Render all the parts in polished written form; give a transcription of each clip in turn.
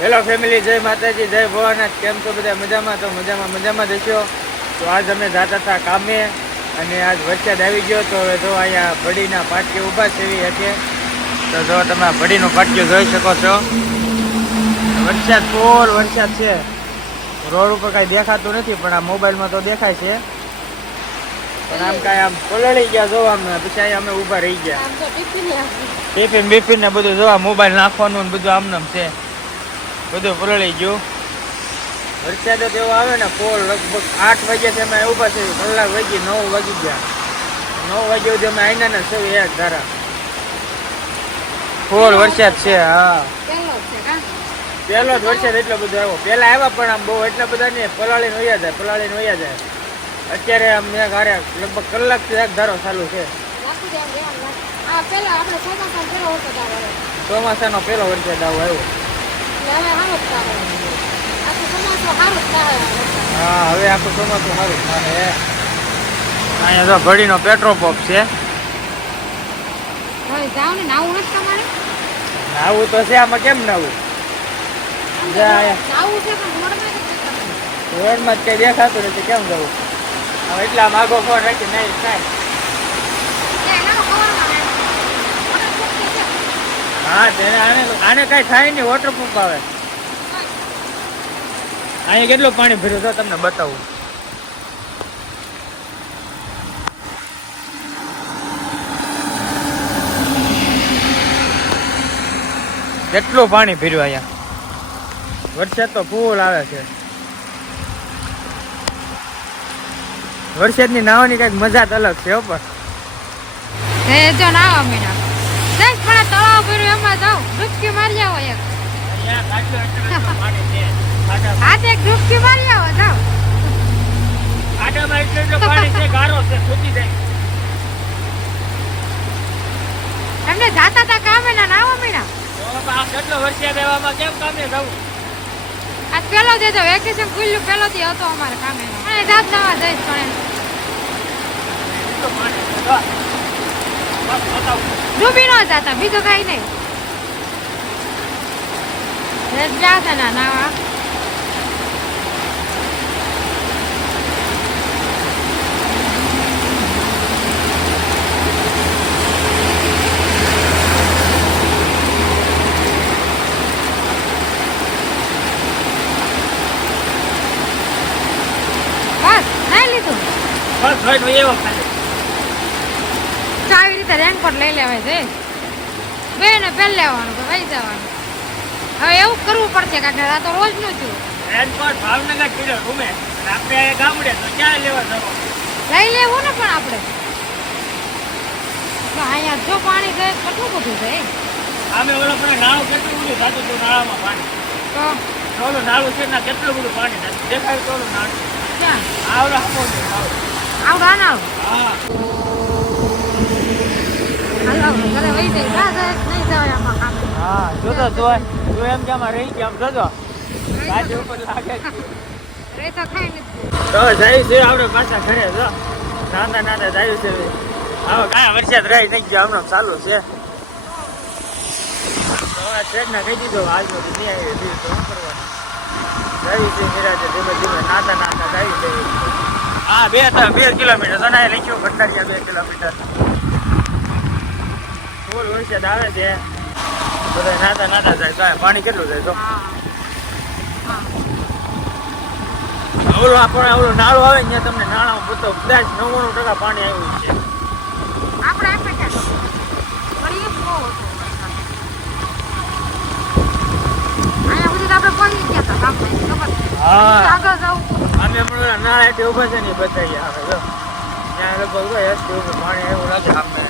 Hello family, જય માતાજી, જય ભોળાનાથ. કેમ છો બધા? મજામાં? તો મજામાં જશો. તો આજ અમે જતા હતા કામે અને આજ વરસાદ આવી ગયો. તો હવે જો અહીંયા ભડીના પાટિયા ઊભા છે એવી હતી. તો જો તમે ભડીનો પાટિયો જોઈ શકો છો. વરસાદ ફૂલ વરસાદ છે. રોડ ઉપર કાંઈ દેખાતું નથી, પણ આ મોબાઈલમાં તો દેખાય છે. પણ આમ કાંઈ આમ પલળી ગયા જોવા અમે, પછી અહીંયા અમે ઊભા રહી ગયા. ટિફિન બીફિન ને બધું જોવા, મોબાઈલ નાખવાનું ને બધું આમનામ છે. બધું પલળી ગયું. વરસાદ તો એવો આવે ને ફોલ લગભગ 8 વાગ્યાથી અમે ઊભા છે. કલાક વાગી 9 વાગી ગયા. 9 વાગ્યા સુધી અમે આઈના ને સૌ એક ધારા ફોલ વરસાદ છે. હા, પહેલો જ વરસાદ એટલો બધો આવ્યો. પહેલા આવ્યા પણ આમ બહુ એટલા બધા નહીં, પલાળીને વયા જાય. અત્યારે આમ મેં ગારે લગભગ કલાકથી એક ધારો ચાલુ છે. ચોમાસાનો પહેલો વરસાદ આવ્યો. હા, હવે આખું ચોમાસું સારું થાય. અહીંયા તો ભડીનો પેટ્રોલ પંપ છે. નાવું તો છે, આમાં કેમ નાવું? રોડમાં જ કઈ દેખાતું નથી, કેમ જવું? હવે એટલા માગો ફોન રાખી નહીં થાય. હા, તેને આને કઈ થાય નહીં, વોટરપ્રૂફ આવે. અહીંયા કેટલું પાણી ભર્યું છે તમને બતાવું. કેટલું પાણી ભર્યું અહીંયા. વરસાદ તો ફૂલ આવે છે. વરસાદની નાવાની કઈક મજા જ અલગ છે. ઉપર જો નાવા મીના દસ પણ તળાવ ભર્યું, એમાં જાવ ડૂબકી મારી આવો. એક હાથ એક ડૂબકી મારી આવો, જાવ. આટામાં એટલું પાણી છે, ગારો છે, સૂકી જાય. એમને જાતા તા કામે ના નાવા મીના. કેટલો વરસાદ આવ્યામાં કેમ કામે જવું? આજ પેલો દેજો વેકેશન ખુલ્લું, પેલો દી હતો અમારે કામે. અને જાત નવા જઈશ પણ ડૂબી ન જતા, બીજું કઈ નહીં. જાતા ના નાવા. આવી રીતે રેનકોટ લઈ લેવાય છે, બે ને પહેરી લેવાનું, વહી જવાનું. હવે એવું કરવું પડશે, કારણ કે આ તો રોજ નું થયું. રેનકોટ ભાવનગર કિલો રૂમે, આપણે ગામડે તો ક્યાં લેવા જવું? લઈ લેવું ને, પણ આપણે અહીંયા જો પાણી છે કેટલું બધું છે. આમે ઓલો પણ નાળું કેટલું બધું થતું હતું, નાળામાં પાણી તો ઓલું નાળું છે ને કેટલું બધું પાણી થતું દેખાય તો ઓલું નાળું ક્યાં આવડો આપો નાળું. આવડો ના હા, હાલો ઘરે વહી જાય, નહીં જવાય આમાં કામ. હા, જોતો તું એમ કે આમાં રહી ગયા, આમ જોજો ગાડી ઉપર લાગે છે. રે તો ખાઈ નથી તો જાય છે આપણે પાછા ઘરે. જો નાના જાય છે. હવે કાંઈ વરસાદ રહી નહીં ગયો, હમણાં ચાલુ છે. હવે ટ્રેનના કહી દીધો આજનો નહીં આવી તો શું કરવાનું? જાય છે નિરાજે ધીમે ધીમે નાતા જાય છે. હા, 2 કિલોમીટર તો ના લખ્યું, ભંડારીયા 2 કિલોમીટર. ફૂલ વરસાદ આવે છે, બધા નાતા જાય. પાણી કેટલું જાય તો ઓલું આપણે ઓલું નાળું આવે ને તમને નાળામાં બધો કદાચ 99% પાણી આવ્યું છે. આપણે આપણે ક્યાં અહીંયા સુધી આપણે પહોંચી ગયા હતા કામ થઈ ખબર. હા, આગળ જવું અમે હમણાં નાળા ઉભા છે ને બતાવીએ. હવે જો ત્યાં લગભગ પાણી એવું લાગે આપણે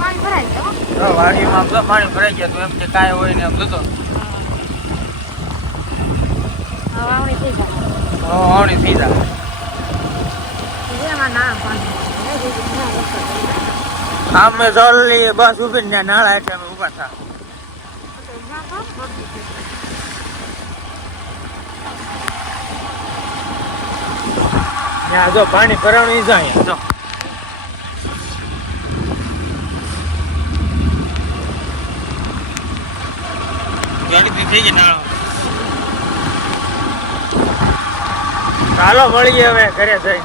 પાણી ભરાઈ ગયો. વાડીમાં આમ તો પાણી ભરાઈ ગયા. તો એમ કે કાંઈ હોય ને એમ જતો વાવણી થઈ જાય. વાવણી થઈ જાય. એમાં ના પાણી આમ મેં જલ્દી બસ ઉભી ને નાળા એટલે અમે ઉભા થા. ત્યાં જો પાણી ભરાણું જાય. જો ગાડી થઈ ગઈ નાળો. ચાલો મળીએ હવે ઘરે જઈ.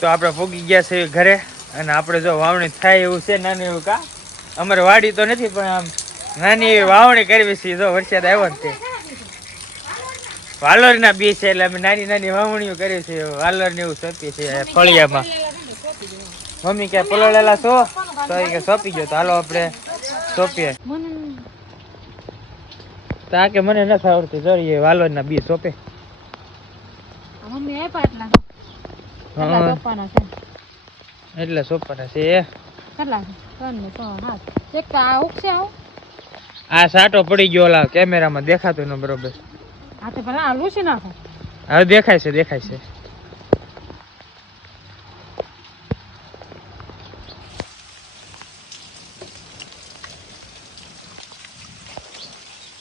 તો આપણે પૂગી ગયા છે ઘરે અને આપણે જો વાવણી થાય એવું છે નાનું એવું કા. અમારે વાડી તો નથી પણ આમ નાની એવી વાવણી કરવી છે. જો વરસાદ આવ્યો ને તે વાલોરના બી છે એટલે અમે નાની નાની વાવણીઓ કરી છે. વાલોર ને એવું સોંપીએ છીએ ફળિયામાં. મમ્મી ક્યાં પલોળેલા છો તો કે સોંપી ગયો. તો હાલો આપણે સોંપીએ. તા કે મને નથી આવડતું. જોઈએ વાલોરના બી સોંપે. મમ્મી આપ્યા એટલે સોંપવાના છે. કેટલા છે? 3 ને 3 7 એક આ ઉકસે આવ. આ સાટો પડી ગયો ઓલા કેમેરામાં દેખાતું ન બરોબર. આ તો પેલા લૂસી નાખો. હવે દેખાય છે દેખાય છે.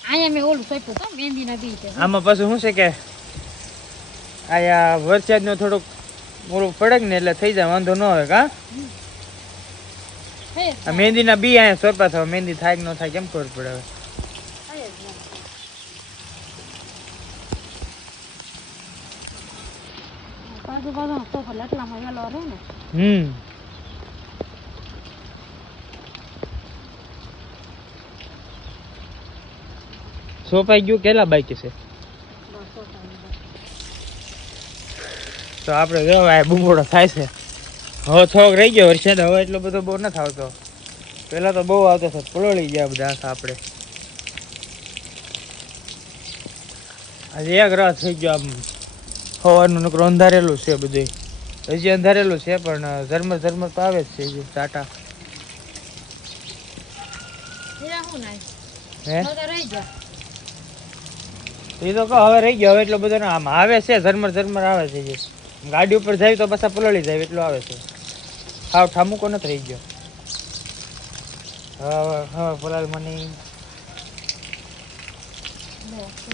અહીંયા મેં ઓલું સોંપ્યું તો મહેંદીના બી છે. આમાં પાછું શું છે કે આયા વરસાદનું થોડુંક મોડું પડે ને એટલે થઈ જાય વાંધો ન આવે કા. આ મહેંદીના બી અહીંયા સોંપા થવા મહેંદી થાય કે ન થાય કેમ ખબર પડે હવે. સોપાઈ ગયું કેટલા બાકી છે? તો આપણે જો બુમોડો થાય છે. હવે થોડોક રહી ગયો વરસાદ. હવે એટલો બધો બહુ નથી આવતો. પેલા તો બહુ આવતો છે. પલોળી ગયા બધા આખા આપણે. આજે એક રાત થઈ ગયો. આમ સવારનું નકરું અંધારેલું છે બધું. હજી અંધારેલું છે પણ ઝરમર ઝરમર તો આવે જ છે હજી ટાટા. હે એ તો કહો હવે રહી ગયો. હવે એટલો બધો આમ આવે છે ઝરમર ઝરમર આવે છે. જે ગાડી ઉપર જાય તો પાછા પલોળી જાય એટલું આવે છે. હાવ ઠામુકો નથી રહી ગયો. હવે હવે પલાળ મને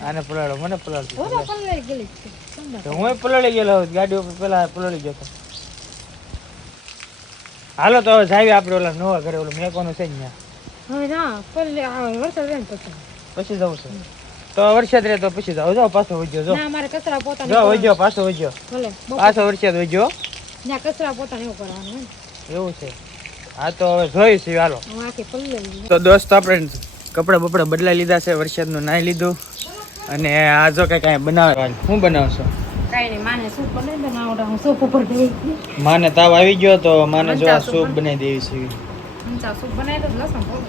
આને પલાળો મને પલાળતી. હું પલાળી ગયેલો ગાડી ઉપર પેલા પલાળી ગયો હતો. હાલો તો હવે જાય આપણે ઓલા નવા ઘરે ઓલું મેકોનું છે ને પછી જવું છે. તો વરસાદ રહે તો પછી જાવ. જાઓ પાછો વજ્યો જો કચરા પોતા જો વજ્યો પાછો વજ્યો પાછો વરસાદ વજ્યો કચરા પોતા એવું કરવાનું એવું છે. હા તો હવે જોઈશું હાલો. તો દોસ્તો આપણે કપડા બપડા બદલાઈ લીધા છે. વરસાદનું નાહી લીધું અને આ જો કઈ કઈ બનાવવાનું. શું બનાવશો? કઈ નહીં માને સૂપ બનાવી બનાવડા. હું સૂપ ઉપર ગઈ માને તાવ આવી ગયો તો માને જો આ સૂપ બનાવી દેવી છે. સૂપ બનાવી તો લસણ ફોલો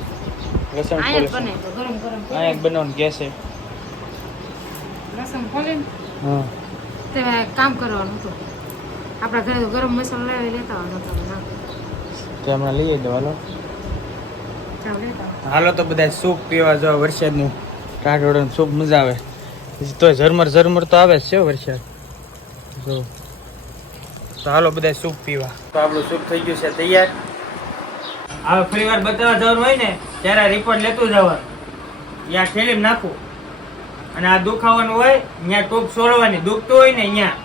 લસણ આયા બનાવી તો ગરમ ગરમ આ એક બનાવવાનું ગેસ છે. લસણ ફોલીને હા તે કામ કરવાનું હતું. આપણા ઘરે તો ગરમ મસાલો લાવી લેતા આવવાનો તો હમણાં લઈ દો. હાલો ચાલ લેતા હાલો તો બધા સૂપ પીવા જો વરસાદનું ટાઢોળનું સૂપ મજા આવે. તો ઝરમર ઝરમર તો આવે જ છે વરસાદ જો. તો હાલો બધા સૂપ પીવા. તો આપણું સૂપ થઈ ગયું છે તૈયાર. હવે ફરી વાર બતાવવા જવાનું હોય ને ત્યારે રિપોર્ટ લેતું જવાનું. ત્યાં થેલીમાં નાખવું અને આ દુખાવાનું હોય ત્યાં ટૂંક સોળવાની. દુખતું હોય ને અહીંયા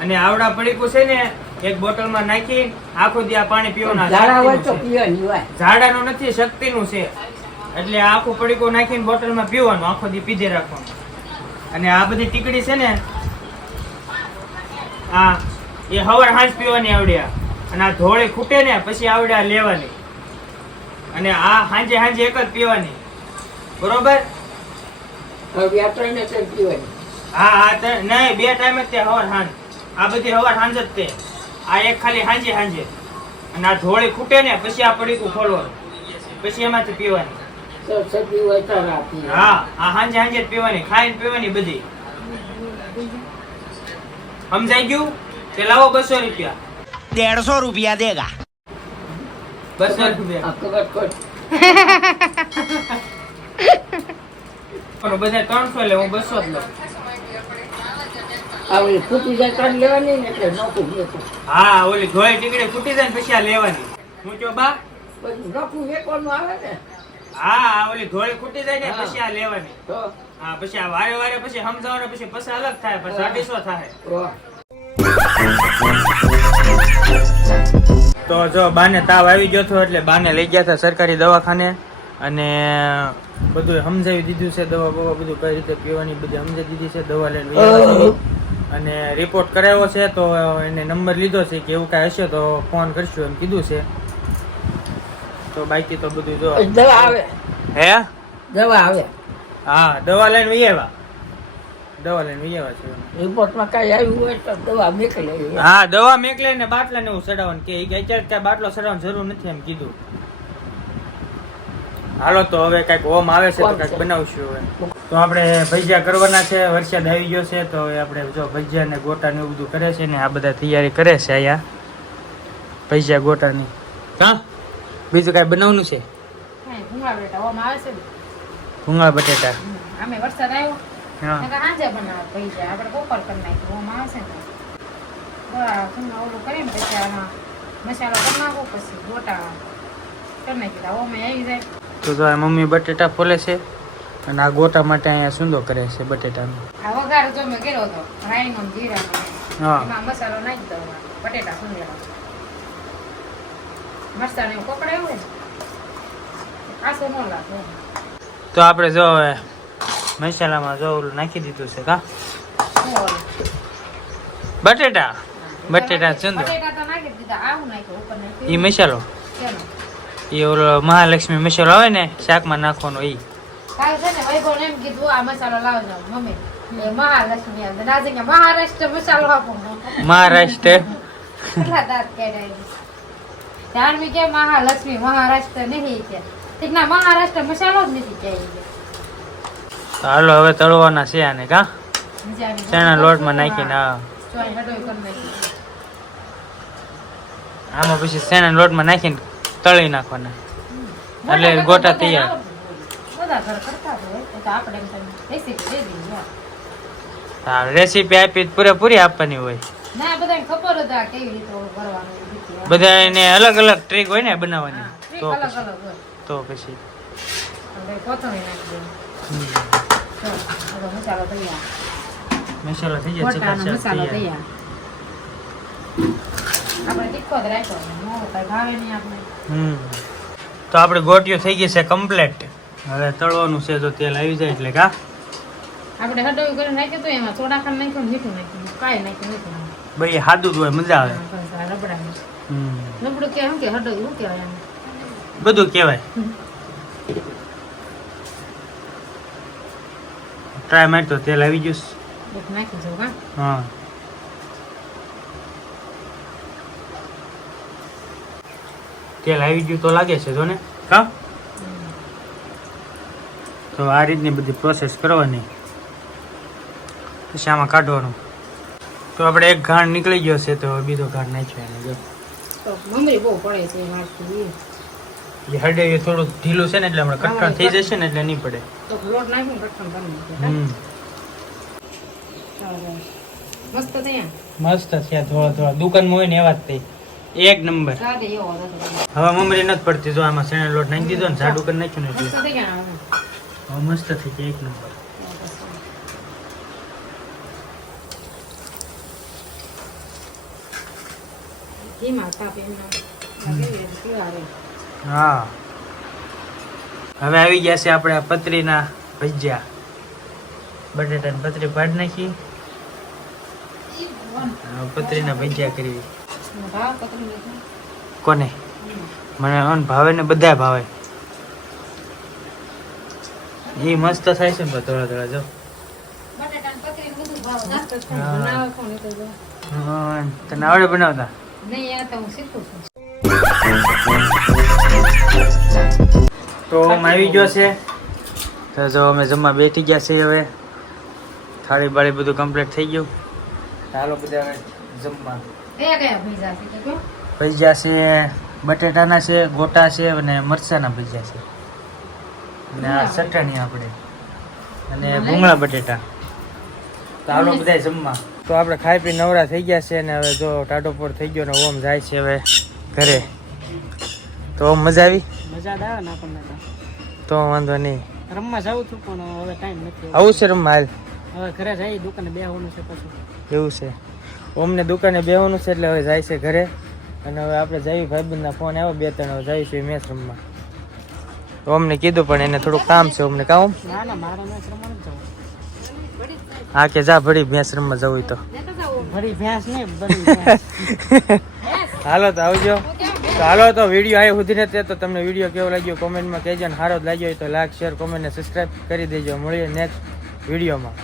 અને આવડા પડીકું છે ને એક બોટલમાં નાખી આખો દી આ પાણી પીવાનું. ઝાડાનું નથી શક્તિનું છે. એટલે આખું પડીકું નાખીને બોટલમાં પીવાનું. આખો દી પીધે રાખવાનું. અને આ બધી ટીકડી છે ને આ એ હવાર હાંજ પીવાની આવડ્યા. અને આ ધોળી ખૂટે ને પછી આવડ્યા લેવાની. અને આ હાંજે હાંજે એક જ પીવાની. બરોબર? હા હા નહીં 2 ટાઈમ જ તે હવાર હાંજ. આ બધી હવાર હાંજ જ તે. આ એક ખાલી હાંજે હાંજે. અને આ ધોળી ખૂટે ને પછી આ પડીકું ખોલવાનું. પછી એમાંથી પીવાની. હા આ હાંજે હાંજે જ પીવાની. ખાઈને પીવાની બધી. સમજાઈ ગયું? કે લાવો 200 રૂપિયા. 150 रुपया देगा. 200 રૂપિયા. બધા 300 લે હું 200 જ લઉં. હા ઓલી ધોળી ટીકડી ફૂટી જાય ને પછી આ લેવાની. હું જો બા હા ઓલી ધોળી ફૂટી જાય ને પછી આ લેવાની. હા પછી આ વારે વારે પછી સમજાવવાનું પછી પૈસા અલગ થાય. પછી 250 થાય. તો જો બાને તાવ આવી ગયો હતો એટલે બાને લઈ ગયા હતા સરકારી દવાખાને. અને બધું સમજાવી દીધું છે, દવા બવા બધું કઈ રીતે પીવાની બધી સમજાવી દીધી છે. દવા લઈને વયા જઈએ. અને રિપોર્ટ કરાવ્યો છે તો એને નંબર લીધો છે કે એવું કાંઈ હશે તો ફોન કરશું એમ કીધું છે. તો બાકી તો બધું જો દવા આવે, હે દવા આવે. હા દવા લઈને વયા છે. રિપોર્ટમાં કાંઈ આવ્યું હોય તો દવા મેકલે. હા દવા મેકલે ને બાટલા ને એવું ચડાવવાનું કે અત્યારે ત્યાં બાટલો ચડાવવાની જરૂર નથી એમ કીધું. હાલો તો હવે કઈક ઓમ આવે છે તો કઈક બનાવશું હવે. તો આપણે ભજીયા કરવાના છે, વરસાદ આવી ગયો છે તો હવે આપણે જો ભજીયા ને ગોટા ને એવું બધું કરે છે ને આ બધા તૈયારી કરે છે અહીંયા ભજીયા ગોટાની. હા બીજું કઈ બનાવવાનું છે? ભૂંગળા બટેટા ઓમ આવે છે. ભૂંગળા બટેટા અમે વરસાદ આવ્યો હા સાંજે બનાવે પૈસા આપણે બપોર કરી નાખ્યું ઓમ આવે છે ને બરાબર ઓલું કરીને પછી આમાં મસાલો કરી નાખો પછી ગોટા કરી નાખી ઓમે આવી જાય. તો આ મમ્મી બટેટા ફોલે છે અને આ ગોટા માટે અહીંયા સૂંદો કરે છે બટેટાનો. આ વઘાર જો મેં કર્યો હતો રાઈનો જીરાનો હા એમાં મસાલો નાખી દો બટેટા સુંદેલા મરચાં એવું પકડાયું હોય આસો ન લાગે. તો આપણે જો હવે મસાલામાં જો ઓલું નાખી દીધું છે કા બટેટા સૂંદો બટેટા તો નાખી દીધા આવું નાખ્યું ઉપર નાખ્યું ઈ મસાલો કેનો એ ઓલો મહાલક્ષ્મી મસાલો આવે ને શાકમાં નાખવાનો ઈ. કાલ છે ને વૈભવ એમ કીધું આ મસાલો લાવજો મમ્મી એ મહાલક્ષ્મી આવે નાજે કે મહારાષ્ટ્ર મસાલો આપો મહારાષ્ટ્ર કેટલા દાંત કેડાય ધાર્મિક કે મહાલક્ષ્મી મહારાષ્ટ્ર નહીં છે ઠીક ના મહારાષ્ટ્ર મસાલો જ નથી ચાਹੀએ. હાલો હવે તળવાના છે આને કા ચણા લોટમાં નાખીને આમાં પછી ચણા લોટમાં નાખીને તળી નાખવાના એટલે ગોટા તૈયાર. બધા ઘર કરતા હોય તો આપણે એમ રેસીપી દે દીધી. હા રેસીપી આપી પૂરેપૂરી આપવાની હોય. ના બધાને ખબર હતા કેવી રીતે કરવાનું બધાને અલગ અલગ ટ્રીક હોય ને બનાવવાની. તો અલગ પછી અલગ હોય તો પછી કોથળી નાખી દે મસાલો તૈયાર મસાલો થઈ જાય ગોટાનો ચકાચક મસાલો તૈયાર. તૈયાર. આપણે તીખો જ રાખ્યો નો કઈ ભાવે નહીં આપણે. તો આપણે ગોટીઓ થઈ ગઈ છે કમ્પ્લીટ. હવે તળવાનું છે તો તેલ આવી જાય એટલે કા આપણે હડવી કરીને નાખ્યું તો એમાં સોડા ખાંડ નાખ્યું ને મીઠું નાખ્યું કાંઈ નાખ્યું નથી. ભાઈ સાદું જ હોય મજા આવે. બસ આ રબડાનું રબડું કે શું કે હડવી શું કહેવાય એમ બધું કહેવાય. ટ્રાય માર તો તેલ આવી ગયું છે. એક નાખી જાઉં કા હા તેલ આવી ગયું તો લાગે છે જો ને કા. તો આ રીતની બધી પ્રોસેસ કરવાની પછી આમાં કાઢવાનું. તો આપણે એક ઘાણ નીકળી ગયો છે તો બીજો ઘાણ નાખ્યો એને જો. તો મમરી બહુ પડે છે નાખી એ હડે એ થોડું ઢીલું છે ને એટલે હમણાં કટકણ થઈ જશે ને એટલે નહીં પડે. તો લોટ નાખીને કટકણ કરી નાખીએ. મસ્ત થયા મસ્ત થયા થોડા થોડા દુકાનમાં હોય ને એવા જ થઈ એક નંબર. સાદે એવો હતો હવે મમરી નથી પડતી જો આમાં શેણા લોટ નાખી દીધો ને જાડું કરી નાખ્યું ને એટલે મસ્ત થઈ ગયા હવે મસ્ત થઈ જાય એક નંબર. ધીમા તાપે એમના હા હવે આવી ગયા છે આપણે આ પતરીના ભજીયા. બટેટાની પતરી પાડી નાખી પતરીના ભજીયા કરવી. ભાવ પતરી કોને મને અન ભાવે ને બધા ભાવે. એ મસ્ત થાય છે ને થોડા થોડા જો. બટાટાની પતરી બધું ભાવ નાસ્તો બનાવો કોણ તો જો હા તને આવડે બનાવતા? નહીં આ તો હું શીખું છું. તો આમ આવી ગયો છે તો જો અમે જમવા બેઠી ગયા છીએ. હવે થાળી બાળી બધું કમ્પ્લીટ થઈ ગયું. ચાલો બધા હવે જમવા. કયા કયા ભજીયા છે તો ભજીયા છે બટેટાના છે, ગોટા છે અને મરચાના ભજીયા છે અને આ ચટણી આપણે અને ભૂંગળા બટેટા. તો હાલો બધા જમવા. તો આપણે ખાઈ પી નવરા થઈ ગયા છે અને હવે જો ટાટોપોર થઈ ગયો ને ઓમ જાય છે હવે ઘરે. તો મજા આવી? મજા જ આવે ને આપણને તો વાંધો નહીં. રમવા જવું હતું પણ હવે ટાઈમ નથી. આવું છે રમવા હાલ? હવે ઘરે જઈ દુકાને બેહવાનું છે પછી. એવું છે. ઓમને દુકાને બેહવાનું છે એટલે હવે જાય છે ઘરે. અને હવે આપણે જઈએ ભાઈબંધના ફોન આવ્યો બે ત્રણ હવે જઈશું મેચ રમવા. તો અમને કીધું પણ એને થોડું કામ છે અમને કામ. ના ના મારે મેચ રમવા નથી જવું. હા કે જા ભડી ભેંસ રમવા જવું હોય તો. ભરી ભેંસ નહીં ભરી ભેંસ. હાલો તો આવજો. તો હાલો તો વિડીયો આવ્યો સુધી નથી તો તમને વિડીયો કેવો લાગ્યો કોમેન્ટમાં કહેજો, અને સારો જ લાગ્યો હોય તો લાઈક શેર કોમેન્ટ ને સબસ્ક્રાઈબ કરી દેજો. મળીએ નેક્સ્ટ વિડીયોમાં.